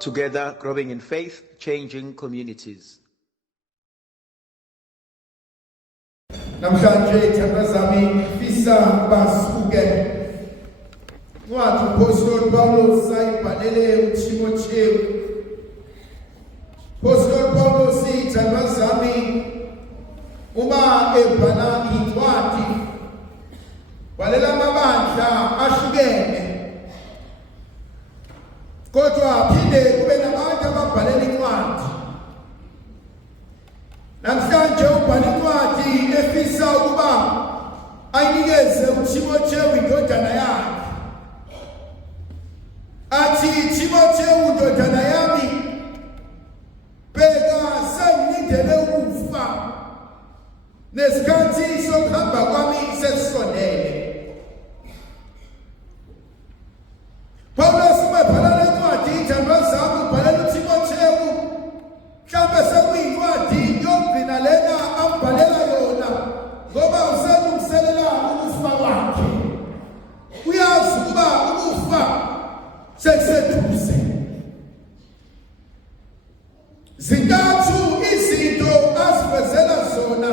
Together, growing in faith, changing communities. Namhlanje thandazami fisa basuke Wathi Apostle Paulo sayibhalele uTimotheo. Apostle Paulo sithi thandazami uma ebhala incwadi balela amabandla ahlukene kodwa phinde kube nabantu ababhalela incwadi. Namhlanje ubhala incwadi efisa ukuba ayinikeze uTimotheo indodana yakhe. Athi Timotheo indodana yami bheka sengilindele ukufa nesikhathi sokuhamba kwami sesisondele. Paulos ubhala le ncwadi ithandazami ubhalela uTimotheo mhlawumbe sekuyincwadi yokugcina lena ambhalela yona ngoba uselungiselela ukufa kwakhe. Uyazi ukuba ukufa sekuseduze. Zintathu izinto azivezela zona.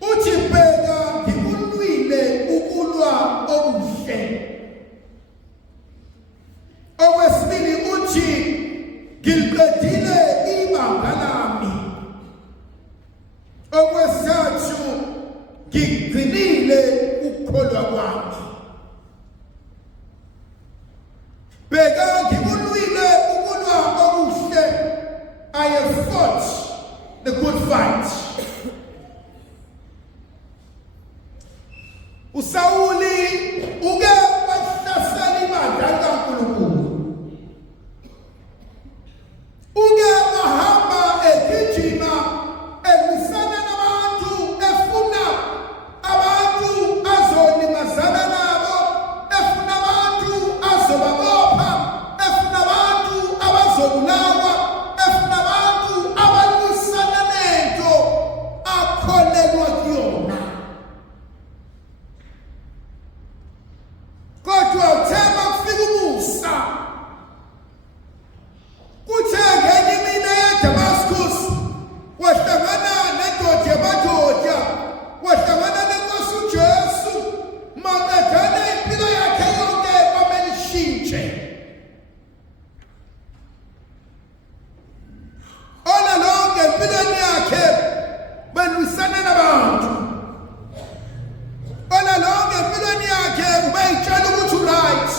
Uthi bheka ngikulwile ukulwa okuhle. Okwesibili uthi ngiliqedile ibanga lami. Okwesithathu ngigcinile ukukholwa kwami. Bheka ngikulwile ukulwa okuhle. I have fought the good fight. uSawuli uke wahlasela ibandla likaNkulunkulu. Uke wahamba egijima elwisana nabantu efuna abantu azolimazana nabo, efuna abantu azobabopha, efuna abantu abazobulawa, efuna abantu abalwisana nento akholelwa kuyona. Kodwa uthema kufika umusa. Kuthe ngenye imini eDamascus wahlangana nendoda yamadoda, wahlangana nenkosi uJesu. Maqedane impilo yakhe yonke kwamele ishintshe. Ona lonke empilweni yakhe belwisana nabantu. Ona lonke empilweni yakhe ubeyitshela ukuthi uright.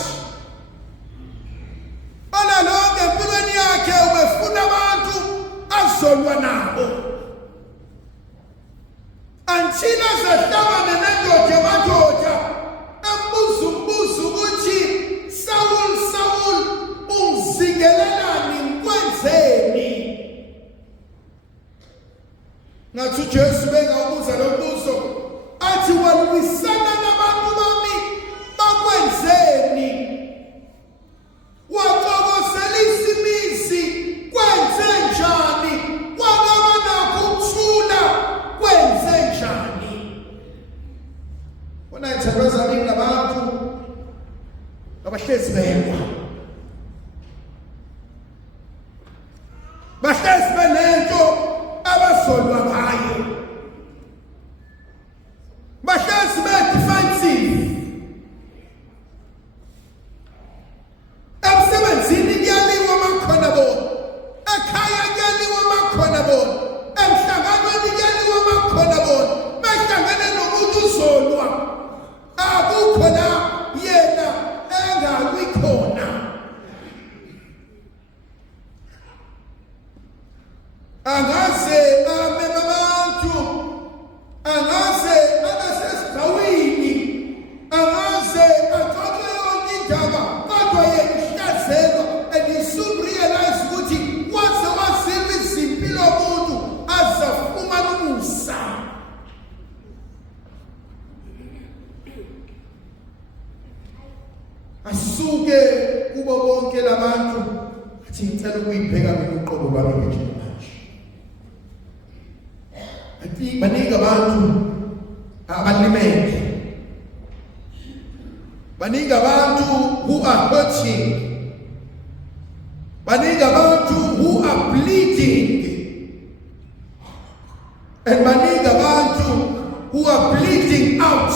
Ona lonke empilweni yakhe ubefuna abantu azolwa nabo. Until azahlangana nendoda yamadoda embuza umbuzo ukuthi Saul, Saul, ungizingelelani ngikwenzeni? Ngathi uJesu bengawubuza lo mbuzo athi walwisana nabantu bami bakwenzeni? Waxokozelisa imizi kwenze njani? Kwakaba nakho ukuthula kwenze njani? Bona ithandazwa nini nabantu abahlezi bekwa. Bahlezi benento abazolwa ngayo. Bahlezi be-defensive. Emsebenzini kuyaliwa makhona bona. Ekhaya kuyaliwa makhona bona. Emhlanganweni kuyaliwa makhona bona. Behlangane nomuntu uzolwa. Akukho la yena engawikhona. Angaze ameme abantu. Angaze abesesigawini. Angaze axoxe yonke indaba. Kodwa yena uhlazelwa and you soon realize ukuthi waze wazilwa izimpilo yomuntu azafumana umusa. Asuke kubo bonke labantu athi ngicela ukuyibheka mina uqobo lwami njengamanje. Athi baningi abantu abalimele. Baningi abantu who are hurting. Baningi abantu who are bleeding. And baningi abantu who are bleeding out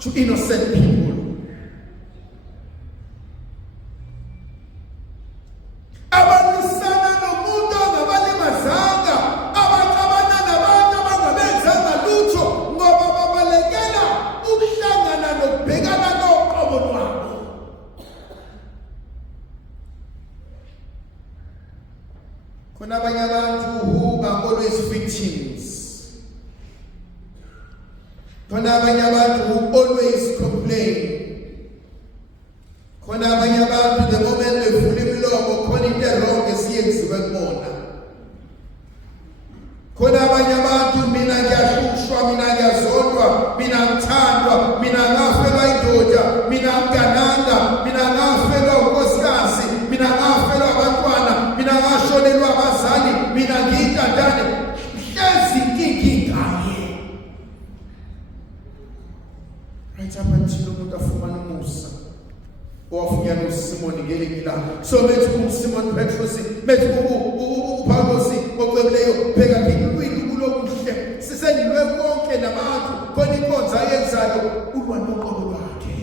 to innocent people. Abanye abantu who are always victims. Khona abanye abantu who always complain. Khona abanye abantu the moment bevula imilomo khona into wrong esiyenziwe kubona. Khona abanye abantu mina ngiyahlushwa, mina ngiyazondwa, mina ngithandwa, mina ngafelwa indoda, mina ngigananga, mina ngafelwa unkosikazi, mina ngafelwa abantwana, mina ngashonelwa abazali, mina ngiyintandane, hlezi ngingaye. Right up until umuntu afumana umusa. Owafunyana uSimon ngelinye ilanga. So methi uSimon Petrus, methi uPaulos okwebileyo pheka ngilwini kulokuhle. Sisendilwe konke nabantu khona inkonzo ayenzayo ulwa noqobo lwakhe.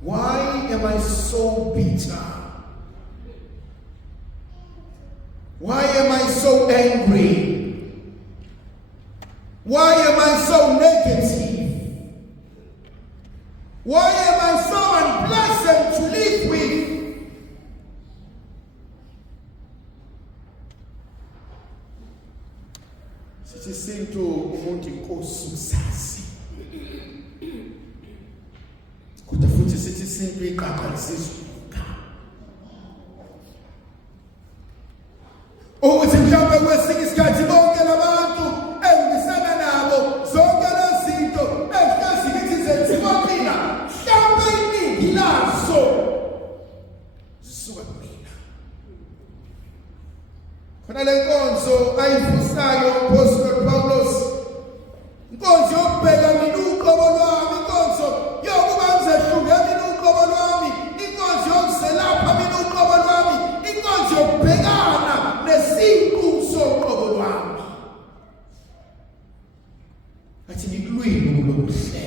Why am I so bitter? Why am I so angry? Why am I so negative? Why am I so unpleasant to live with? Sithi sinto umuntu inkosi usazi. Kodwa futhi sithi sinto iqaqalisizwe. Ukuthi mhlawumbe kwesinye isikhathi bonke labantu engibisana nabo zonke lezinto ehlezi ngithi zenziwa mina mhlawumbe iningi lazo zisuka kumina. Khona le nkonzo ayivusayo uPaul Paulos, inkonzo yokubheka mina uqobo lwami, inkonzo yokuba ngizehluke mina uqobo lwami, inkonzo yokuzelapha mina uqobo lwami, inkonzo yokubhekana nesiqu soqobo lwami. Athi ngikulwini kulokuhle.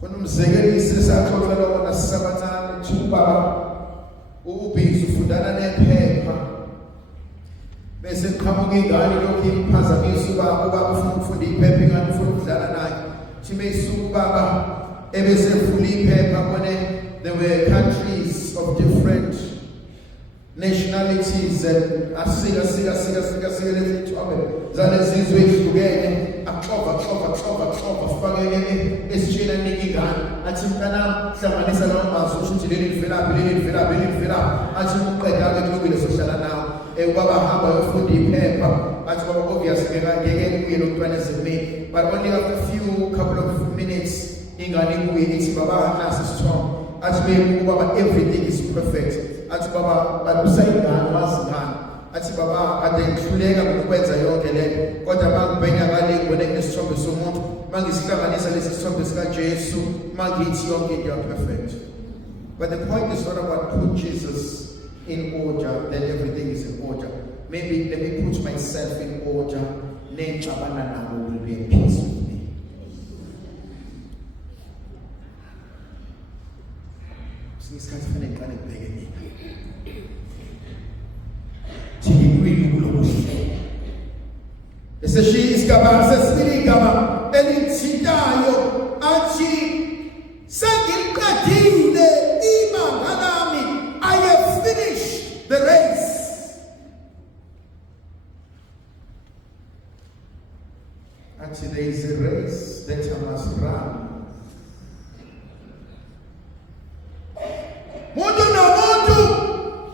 Khona umzekelisi esaxoxela wona sisabancane thuba ubhizi ufundana nephepha. Bese kuqhamuka ingane lokhu imphazamisa ubaba ufuna ukufunda iphepha, ingane ufuna ukudlala naye. Thimeyisuka ubaba ebese efula iphepha kone there were countries of different nationalities and asika lezithombe zalezizwe ezihlukene axova fake esitshela ningi ingane athi mntanami hlanganisa lawo mazwi usho ukuthi leli livelaphi athi uqeda ke kulungile sohlala nawo ubaba hamba yofunda iphepha athi baba obviously ngeke kuye lo mntwana ezimini, but only after a few couple of minutes ingane kuye ithi baba nasi isithombe athi baba everything is perfect. Athi baba balusayingane wazingane athi baba ade ngihluleka ukwenza yonke lento kodwa bangibhenya ngale ngibone nesithombe somuntu mangisihlanganisa lesi sithombe sika Jesu mangithi yonke into perfect. But the point is not about put Jesus in order, then everything is in order. Maybe let me put myself in order, then Abana will be at peace with me. Isikhathi fanele ngane ngibheke mina. Thingilwini kulokuhle. Eseshiya isigaba sesibili igama elithintayo athi sengiliqedile ibanga lami, I have finished the race. Athi there is a race that I must run. Muntu nomuntu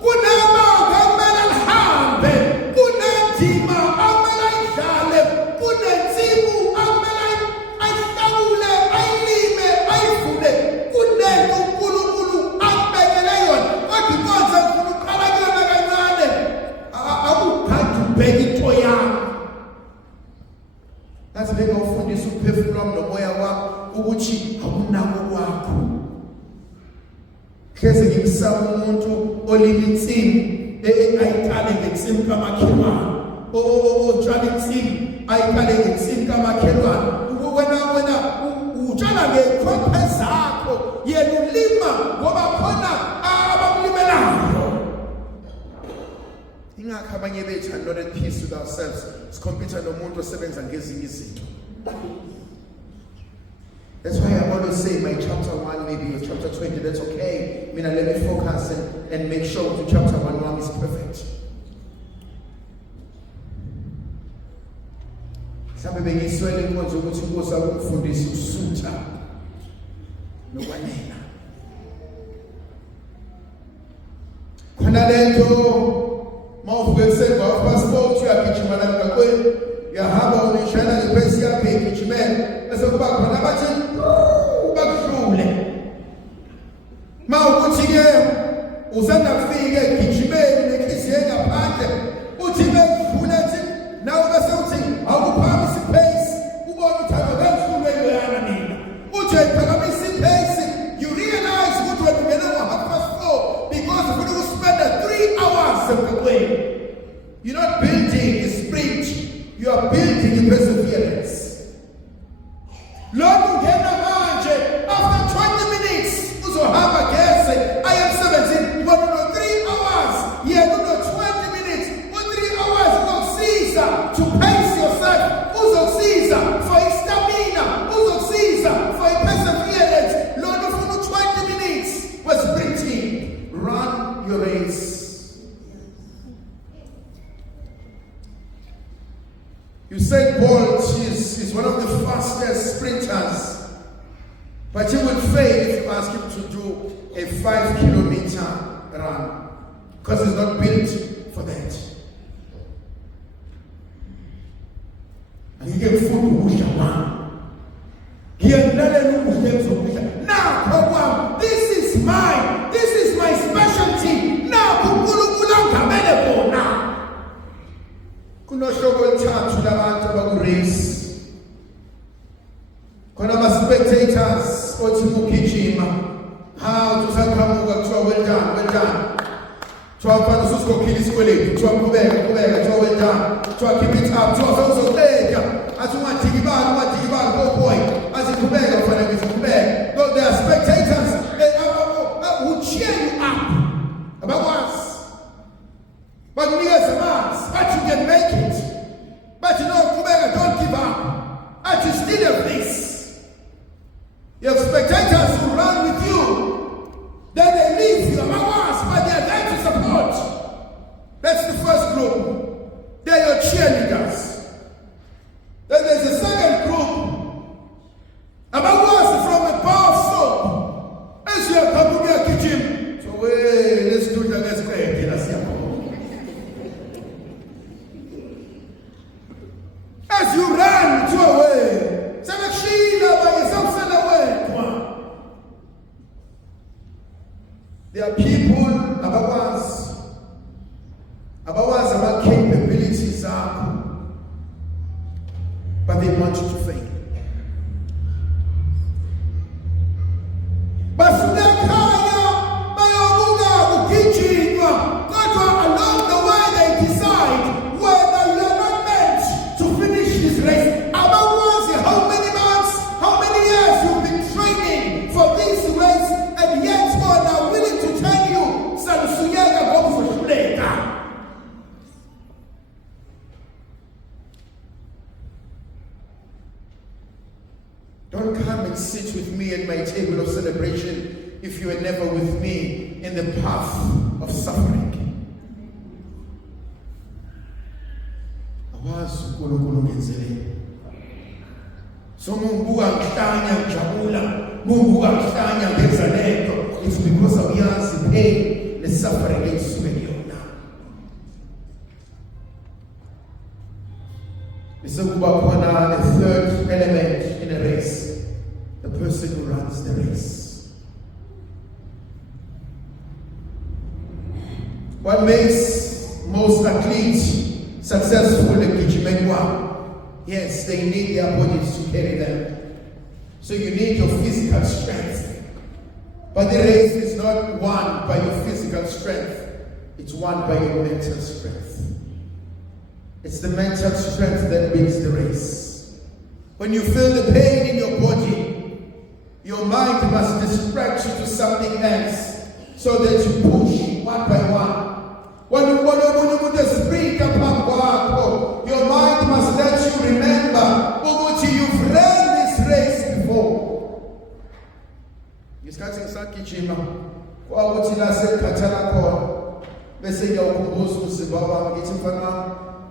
kunamanga kumele lihambe, kunendima akumele ayidlale, kunensimu akumele ayihlawule, ayilime, ayivune, kunento uNkulunkulu akubekele yona. Kodwa inkonzo efuna uqala kuyona kancane, akuphandi ubheka into yami. That's bengofunda ukuthi akunako kwakho. Hleze ngimsaba umuntu olima insimu ayiqale ngensimu kamakhelwane. Otshala insimu ayiqale ngensimu kamakhelwane. Wena utshala ngekhophe zakho, yena ulima ngoba khona abakulimelayo. Ingakho abanye bethu are not at peace with ourselves. Sikhompyutha nomuntu osebenza ngezinye izinto. That's why I always say my chapter 1 maybe or chapter 20, that's okay. Let me focus and make sure the chapter 1 is perfect. Mhlawumbe bengiswele inkonzo ukuthi Nkosi akufundise usutha nokwanela. Khona lento mawuvuke ekuseni passport uyagijima la ngakweni uyahamba unishana ngebhesi yakho igijimela bese kuba khona abathi bakudlule. Mawukuthi ke usanda kufika egijimeni nenhliziyo engaphandle uthi bekudlule ethi nawe bese uthi awuphakamisa ipace ubone ukuthi akadlule yana mina. Uthi ephakamisa ipace you realize ukuthi wena ungena 4:30 because ufuna ukuspend 3 hours emgaqweni. You're not building a sprint, you are building a perseverance. Lord, ungena manje after 20 minutes uzohamba gese I am 17 but no 3 hours. Yeah, no 20 minutes or 3 hours uzokusiza to pace yourself, uzokusiza for stamina, uzokusiza for perseverance. Lord, ufuna 20 minutes we're sprinting. Run your race. Usain Bolt is one of the fastest sprinters, but he will fail if you ask him to do a 5-kilometer run because he's not built for that. And he gave food to Shaman. He had now, program, this is mine. This is my specialty. Now, kunohlobo oluthathu labantu abakurace. Khona ama-spectators othi ukugijima usaqhamuka kuthiwa well done. Kuthiwa mfana ususikhokhile isikweletu, kuthiwa qhubeka, kuthiwa well done, kuthiwa keep it up, kuthiwa sewuzoqeda, athi ungadikibali, go boy, athi qhubeka mfana ngithi qhubeka. No, there are spectators who cheer you up. Abakwazi. But but you can make it. But you know, don't give up. And you still have this. You have spectators who run with you. Then they leave you, but they are there to support. That's the first group. They are your cheerleaders. Then there's a second group. From a bar of soap. As you are coming to your kitchen. So let's do the next way. As you run to away, there are people about capabilities but they want you to fail. Along the way they decide whether you are not meant to finish this race. How many months, how many years you've been training for this race, and yet God are willing to tell you, don't come and sit with me at my table of celebration if you are never with me in the path of suffering. So it's because of the pain, the suffering is now. The third element in a race, the person who runs the race. What makes most athletes successful in Kijimengwa? Yes, they need their bodies to carry them. So you need your physical strength. But the race is not won by your physical strength. It's won by your mental strength. It's the mental strength that wins the race. When you feel the pain in your body, your mind must distract you to something else so that you push one by one. When you want to speak about your mind must let you remember that you've ran this race before. Ngesikhathi ngisagijima kwakuthi la sekhathala khona bese ngiyawukhumbuza umzimba wami ngithi mfana,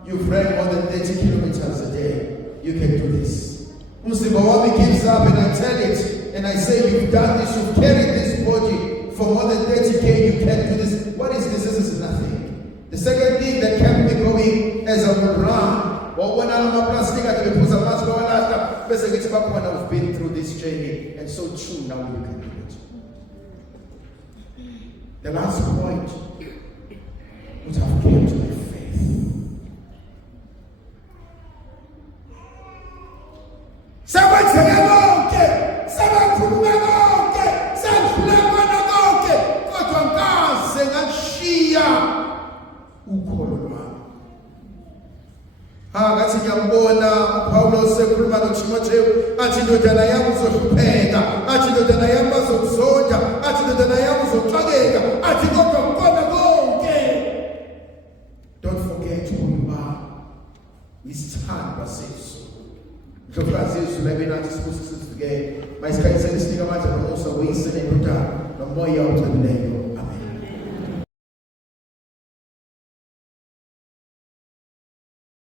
you've ran more than 30 kilometers a day. You can do this. Umzimba wami gives up and I tell it and I say you've done this, you've carried this body for more than 30k, you can do this. What is this? This is nothing. The second thing that kept me going as I would run, we've been through this journey, and so true, now you can do it. The last point would have came to my faith. Ngathi ngiyambona uPaulos ekhuluma noTimotheo athi indodana yami uzohlupheka, athi indodana yami bazokuzonda, athi indodana yami uzoxakeka, athi kodwa khona konke. Don't forget who you are. Isithando seso. Ndlovukazi yethu lebe nathi sibusiso today. Mayisikhathi selisika manje nomusa uyisene indodana nomoya othembileyo.